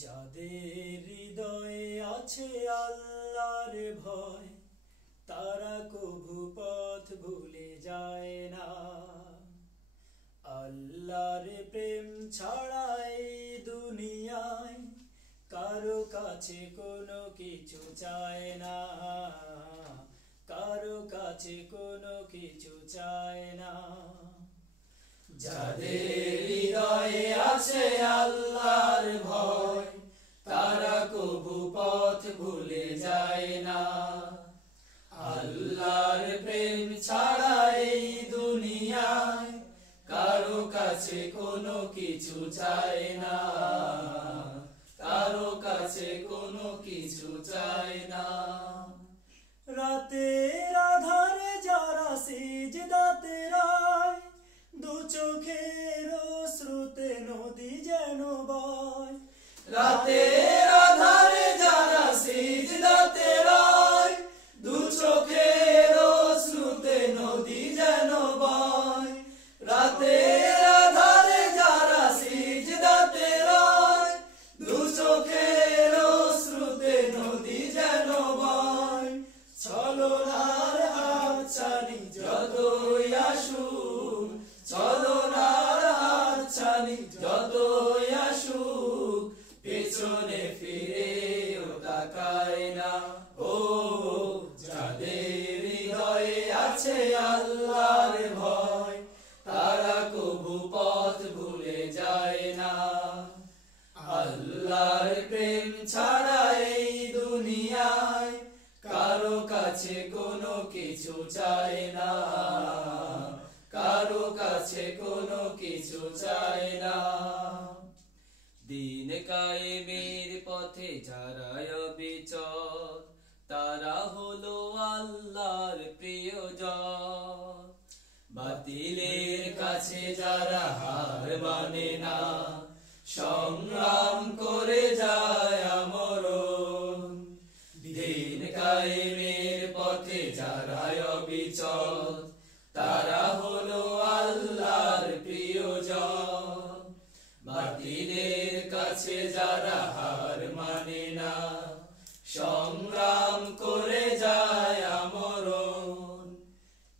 যাদের হৃদয়ে আছে আল্লাহর ভয়, তারা কভু পথ ভুলে যায় না। আল্লাহর প্রেম ছাড়া এই দুনিয়ায় কারো কাছে কোনো কিছু চায় না, কারো কাছে কোনো কিছু চায় না। যাদের হৃদয়ে আছে আল্লাহর ভয়, তারা কভু পথ ভুলে যায় না। আল্লাহর প্রেম ছাড়া এই দুনিয়ায় কারো কাছে কোনো কিছু চায় না, কারো কাছে কোনো কিছু চায় না। রাতের আধারে যারা সিজদাতে রায়, দু চোখের অশ্রুতে নদী যেন বয়। রাতের আধারে যারা সিজদাতে রায়, দু চোখের অশ্রুতে নদী যেন বয়। রাতের আধারে যারা সিজদাতে রায়, দু চোখের অশ্রুতে নদী যেন বয়। ছলনার হাতছানি যতই আসুক, ছলনার হাতছানি যতই আসুক, পেছনে ফিরেও তাকায় না। ও যাদের হৃদয়ে আছে আল্লাহর ভয়, তারা কভু পথ ভুলে যায় না। আল্লাহর প্রেম ছাড়া এই দুনিয়ায় কারো কাছে কোনো কিছু চায় না, কারো কাছে কোনো কিছু চায় না। দিন কায়েমের পথে যারা অবিচল, তারা হলো আল্লাহর প্রিয়জন। বাতিলের কাছে যারা হার মানে না, সংগ্রাম করে যায় আমরণ। দিন কায়েমের পথে যারা অবিচল, তারা হলো আল্লাহর প্রিয়জন। বাতিলের কাছে যারা হার মানে না, সংগ্রাম করে যায় আমরণ।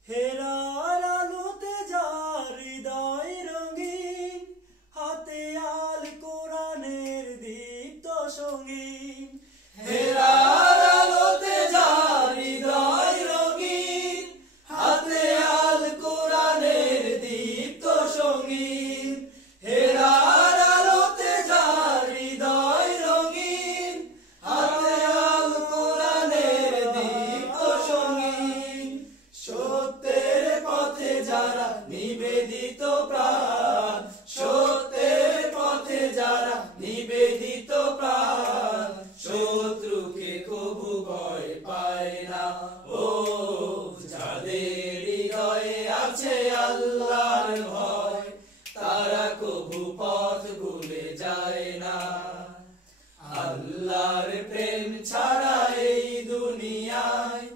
হেরার আলোতে যার হৃদয় রঙিন, হাতে আল কোরআনের দীপ্ত সঙ্গীন। হেরার আলোতে যার হৃদয় রঙিন, হাতে আল কোরআনের দীপ্ত সঙ্গীন। হেরার আলোতে যার হৃদয় রঙিন, হাতে আল কোরআনের দীপ্ত সঙ্গীন। সত্যের পথে যারা নিবেদিত প্রাণ, সত্যের পথে যারা নিবেদিত প্রাণ, শত্রুকে কভু ভয় পায় না। ও যাদের হৃদয়ে আছে আল্লাহর ভয়, তারা কভু পথ ভুলে যায় না। আল্লাহর প্রেম ছাড়া এই দুনিয়ায়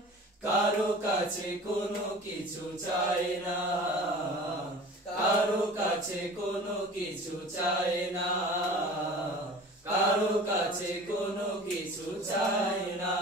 কারো কাছে কোনো কিছু চায় না, কারো কাছে কোনো কিছু চায় না, কারো কাছে কোনো কিছু চায় না।